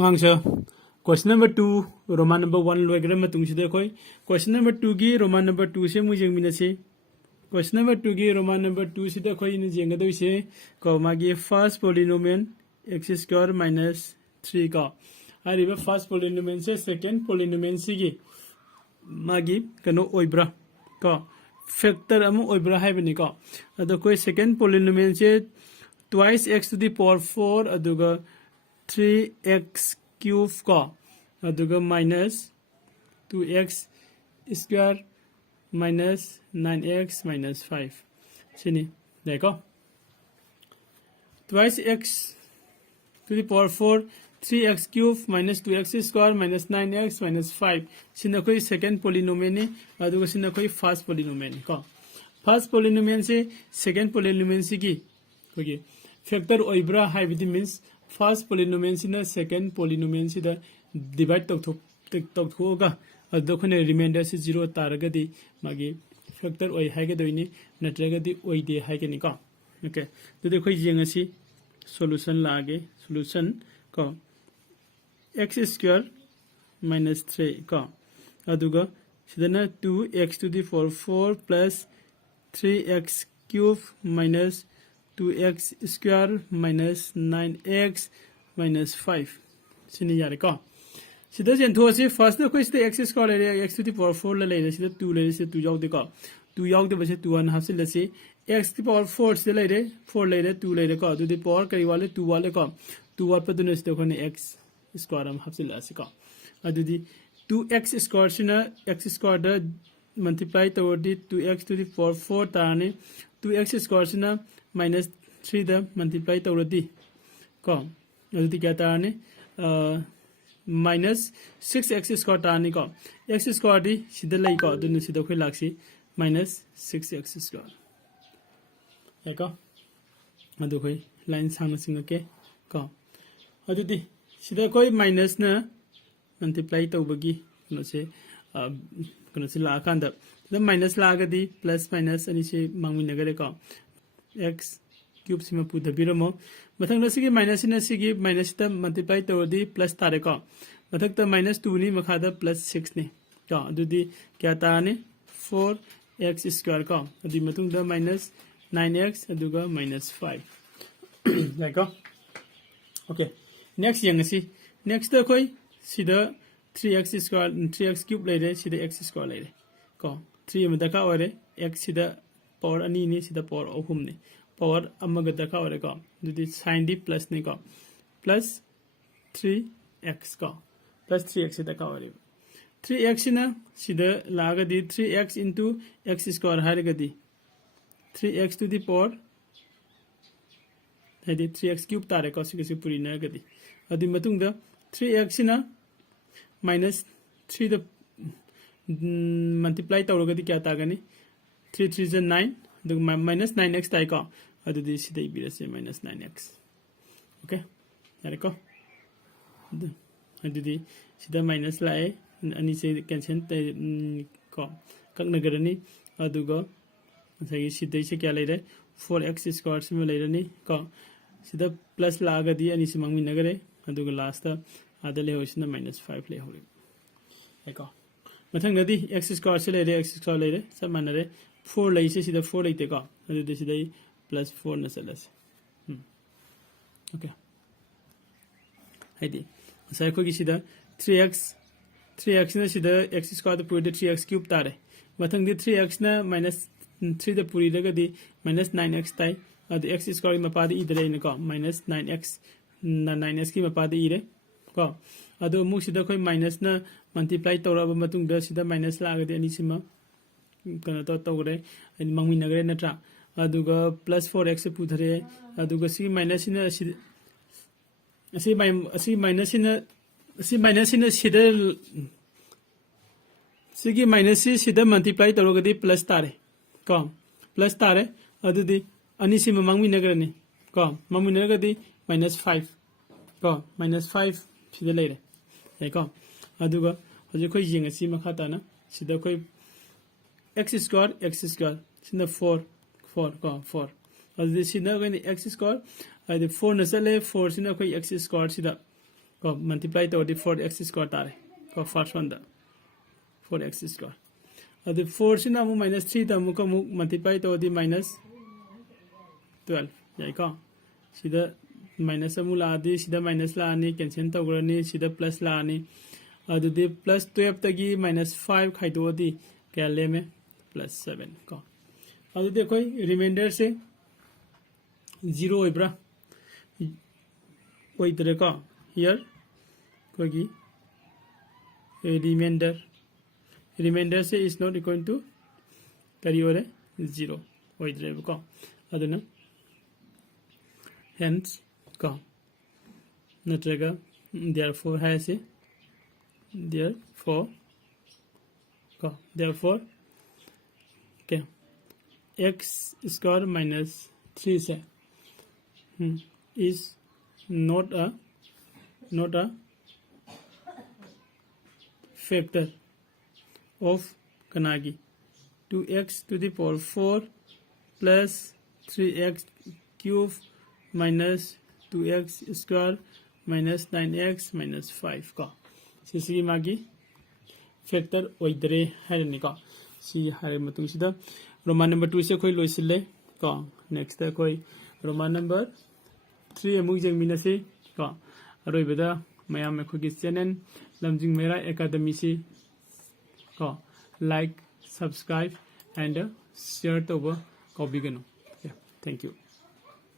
Question number 2, Roman number 1 loigram matungsida koi. Question number 2 gi Roman number 2 se mu jengmina se. Question number 2 gi Roman number 2 sida koi ni jengado se ko magi first polynomial x square minus 3 ka. Ariba first polynomial se second polynomial sigi magi kano oibra ka factor amu oibra haibani ka. Ado koi second polynomial se twice x to the power 4 aduga 3x cube का अदुगा minus 2x square minus 9x minus 5 सिनी देखो twice x to the power 4 3x cube minus 2x square minus 9x minus 5 सिना कोई second polynomial ने अदुगा सिना कोई first polynomial ने का first polynomial से second polynomial से की ओके factor ओइब्रा हाइब्रिड means first polynomial सिना second polynomial सिदा divide तोगा अदोखने remainder से 0 तारगदी मागी factor ओइ हाइगदोइनी नत्रगदी ओइदे हाइगनी का ओके तो देखो येंगसी solution लागे solution का x square minus 3 का अदुगा सिदना 2x to the power 4 plus 3x cube minus 2x square minus 9x minus 5 सिनी यारे का सिदा जेंथो से फर्स्ट कोई सिदा x स्क्वायर ले x to the power 4 ले ले सिदा 2 ले सिदा 2 याव दे का 2 याव दे बसे 2 1 हाफ से लसे x की पावर 4 से ले रे 4 ले रे 2 ले रे का 2 दी पावर करी वाले 2 वाले का 2 वाले पे दुने सिदा कोने x स्क्वायर हम हाफ से लसे का अदु दी 2x स्क्वायर सिना x स्क्वायर द मल्टीप्लाई तो दी 2x to the power 4 ताने 2x स्क्वायर सिना minus 3 द multiply तौरदी को अदुदी क्या ताने minus 6x स्क्वायर ताने को x स्क्वायर दी सीधा लाई को अदुने सीधा कोई लाक्सी minus 6x स्क्वायर है को अदु कोई लाइन सांग सिंग के को अदुदी सीधा कोई minus ना multiply तौबगी कनो से लाकांदा द minus लागदी plus minus अनि से मांगमी नगरे को x cube सिमा पुधा बिरमो मथंग नसिगी माइनस न सिगी माइनस त मल्टीप्लाई तोरदी प्लस तारे का मथक त माइनस 2 नि मखादा प्लस 6 ने का अदुदी क्या ताने 4x स्क्वायर का अदि मथुंग द माइनस 9x अदुगा माइनस 5 लाइक ओके नेक्स्ट यंगसी नेक्स्ट द कोई सिदा 3x स्क्वायर 3x क्यूब लेरे सिदा x स्क्वायर लेरे का 3 मदका ओरे x सिदा पावर अनि ने सिदा पावर अहुम ने पावर अमग दका ओरे का दुदी sin डी प्लस ने का प्लस 3x का प्लस 3x दका ओरे 3x ना सिदा लागदी 3x into x स्क्वायर हारगदी 3x to the power हेदी 3x क्यूब तारे का सिगसे पूरी नगदी अदि मतुंग द 3x ना minus 3 द मल्टीप्लाई तौरगदी क्या तागनी 3 3 is 9 the minus 9x ताई का अदु दी सिदा इबिरसे minus 9x ओके यारे को अदु दी सिदा माइनस लाए अनि से कैंसिल को कगनगरनी अदुगा सही सिदा से क्या ले रहे 4x स्क्वायर से में ले रनी को सिदा प्लस लागदी अनि से मंगमी नगरे अदुगा लास्ट आधा ले होसिना -5 ले होरे एको मथंग नदी x स्क्वायर से ले रहे x स्क्वायर ले रहे सब मान रहे 4 ले से सीधा 4 लेते का अदु सीधा प्लस 4 न चलस ओके हाइदी सही को की सीधा 3x न सीधा x स्क्वायर तो पूरे 3x क्यूब तारे मथंग दी 3x न माइनस 3 द पूरी लगदी माइनस 9x ताई अदु x स्क्वायर मपाद इदरे न का माइनस 9x 9x की मपाद इरे को अदु मु सीधा कोई माइनस न मल्टीप्लाई तौरब मतुंग द सीधा माइनस लागदी अनि सिमा कनो तो तौरे अनि मंगमी नगरे नत्रा अदुगा प्लस 4x से पुधरे अदुगा सी माइनस इन असी माइनस इन सीधा सिगी माइनस सी सीधा मल्टीप्लाई तौरगदी प्लस तारे को प्लस तारे अदुदी अनि सिमा मंगमी नगरने को मंगमी नगरदी -5 को -5 सीधा लेरे है को अदुगा हजे कोई येंगसी मखाताना सीधा कोई x square सिना 4 का 4 अदि सिना कोई x square अदि 4 न चले 4 सिना कोई x square सिदा ko multiply to the 4x square tare ko first one da 4x square adu 4 sina mu minus 3 da mu ko mu multiply to the minus 12 yai ko sida minus amu la di sida minus la ani cancel to grani sida plus la ani adu di plus 12 tagi minus 5 khai do di kya le me plus 7 ko adu de koi remainder se 0 oibra oidre ko here kogi remainder se is not equal to carry over 0 oidre ko aduna hence ko natraga therefore has a therefore okay x square minus 3 se is not a factor of kanagi 2x to the power 4 plus 3x cube minus 2x square minus 9x minus 5 ko sisi magi factor oidre hairani ko si har matung sida roman number 2 se khoi loisile ko next ta khoi roman number 3 amuk jeng minase ko aroi beda mayam me khogi channel lamjing mera academy si ko like subscribe and share to ko bigano. Yeah, thank you.